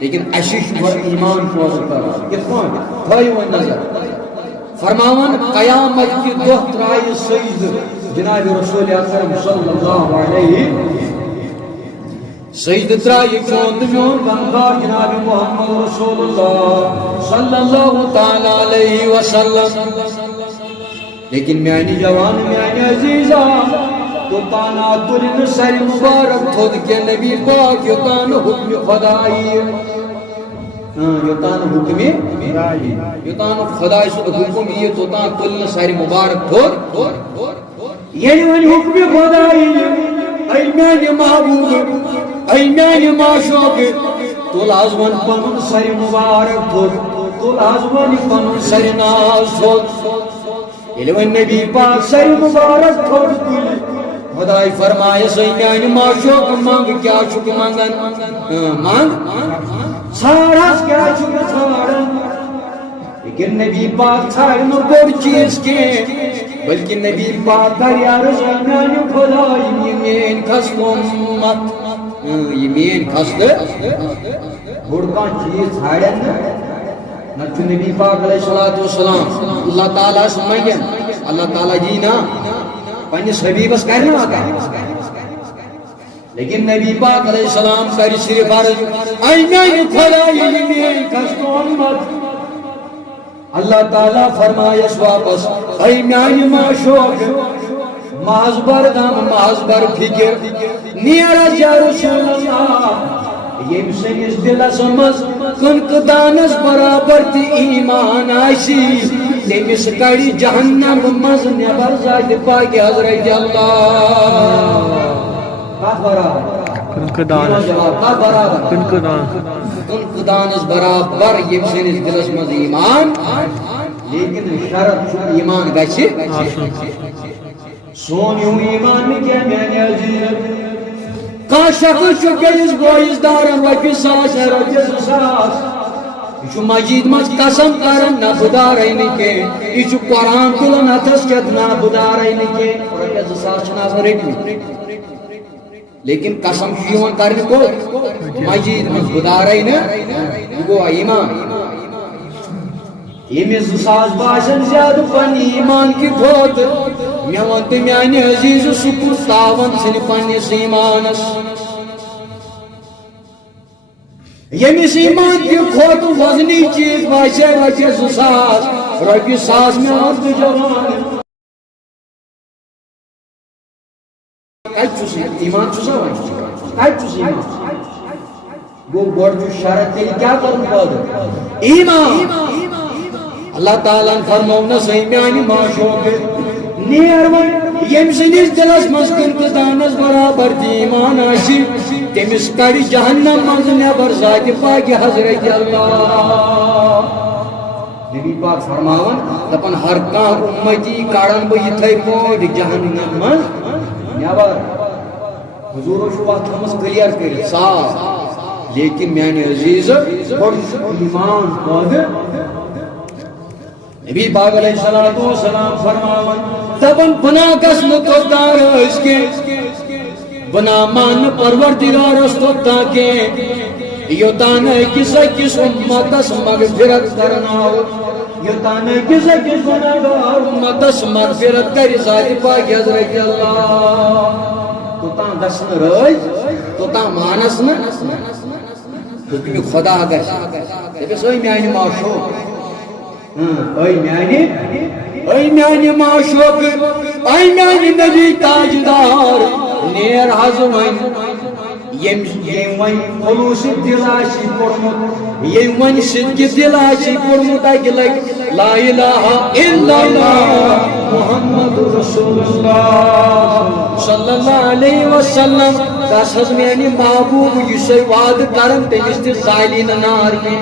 لیکن اشیش ور ایمان پوزر کران کت پوائنٹ تھائی ون نظر فرماون قیامت کی دہ ترائی سجد جناب رسول اکرم صلی اللہ علیہ سجد ترائی چوند میون بندگار جناب محمد رسول اللہ صلی اللہ تعالی علیہ وسلم لیکن میانی جوان میانی عزیزہ تو تانا ترین سر مبارک تھود کے نبی پاک یتان حکم خدائی یتان حکم یتان خدائی سو حکم یہ تو تان تلن سر مبارک تھود یعنی ون حکم خدائی ای میانی محبوب ای میانی معشوق تو لازمن پنن سر مبارک تھود تو لازمن پنن سر ناز تھود یعنی ون نبی پاک سر مبارک تھود خدای فرمائے سی میانی معشوق مانگ کیا چک مانگن مانگ سارس کیا چک ژھارن لیکن نبی پاک ژھارن بوڑ چیز کے بلکہ نبی پاک دریارس میانی خدای یہ مین خست امت یہ مین خست بوڑ کان چیز ژھارن نہ نبی پاک علیہ السلام اللہ تعالیٰ سے مانگن اللہ تعالیٰ جی نا پنس حبیبس کرنا آتا لیکن نبی پاک علیہ السلام کر صرف عرض ای میانی خدای میانی خست امت اللہ تعالیٰ فرمایس واپس ای میانی معشوق محض بر غم محض بر فکر نیرس یا رسول اللہ یم سنس دلس مز کنک دانس برابر تی ایمان آسی تمس کڑی جہنم مز نبر زاد پاک حضرت اللہ کت برابر کنک دانس برابر یم سنس دلس مز ایمان لیکن شرط ایمان گچھ سون یوں ایمان کیا میانی عزیز کان شخص بیس بوئس دارن رۄپیہِ ساس یا رۄپیہِ 2000 یہ مجید مز قسم کرن نہ بدارے نکے یہ قرآن تلن ہتس کت نہ بدارے نکے رۄپیہِ 2000 چھِ آسان رٔٹمٕتۍ لیکن قسم یوان کرن کو مجید مز بدارے نہ یہ گوٚو ایمان ییٚمِس 2000 باسن زیادٕ پننہِ ایمان کی تھوت مے ون تہٕ میانہِ عزیز سُہ کُس تاون ژھٕنہِ پننِس ایمانس ییٚمِس ایمان کی کھوت وزنی چیز باسے رۄپیہِ 2000 رۄپیہِ 1000 مے ون تہٕ جوان کتہِ چھُس ایمان چھُسا وۄنۍ کتہِ چھُس ایمان گوٚو گۄڈٕ چھُ شرط تیٚلہِ کیٛاہ کرُن پٲدٕ ایمان اللہ تعالیٰ فرمونس ای میانی معشوق نیر وۄنۍ یم سٕنٛدِس دلس منٛز کنک دانس برابر تہِ ایمان آسہِ تٔمِس کڑِ جہنم منٛز نٮ۪بر ذاتِ پاکِ حضرت اللہ نبی پاک فرماون دپن ہر کانٛہہ اُمتی کڑن بہٕ یِتھے پٲٹھۍ جہنم منٛز نٮ۪بر حضوٗرو چھُ وتھ تھٲومٕژ کلیر کٔرِتھ صاف لیکن میانہِ عزیز گۄڈٕ چھُ ایمان پٲدٕ نبی پاک علیہ السلام فرماون دپن بنا گژھنہٕ توٚتام ٲسۍ کینٛہہ بنا مان پروردگارس توٚتام کینٛہہ یوٚتام أکِس أکِس اُمتس مغفرت کرناو یوٚتام أکِس أکِس گُنہگار اُمتس مغفرت کرِ ذاتِ پاک حضرت اللہ توٚتام گژھِ نہٕ رٲضۍ توٚتام مانس نہٕ حُکمِ خدا گژھِ دٔپِس اے میانہِ معشوق اے میانی معشوق اے میانی نبی تاجدار نیر حض وین یم وین خلوص دل آسی پورمت یم وین صدق دل آسی پورمت اکہ لگ لا الہ الا اللہ محمد رسول اللہ صلی اللہ علیہ وسلم دس حض میانی محبوب یسے وعد کرن تمس تہ زالی نار کی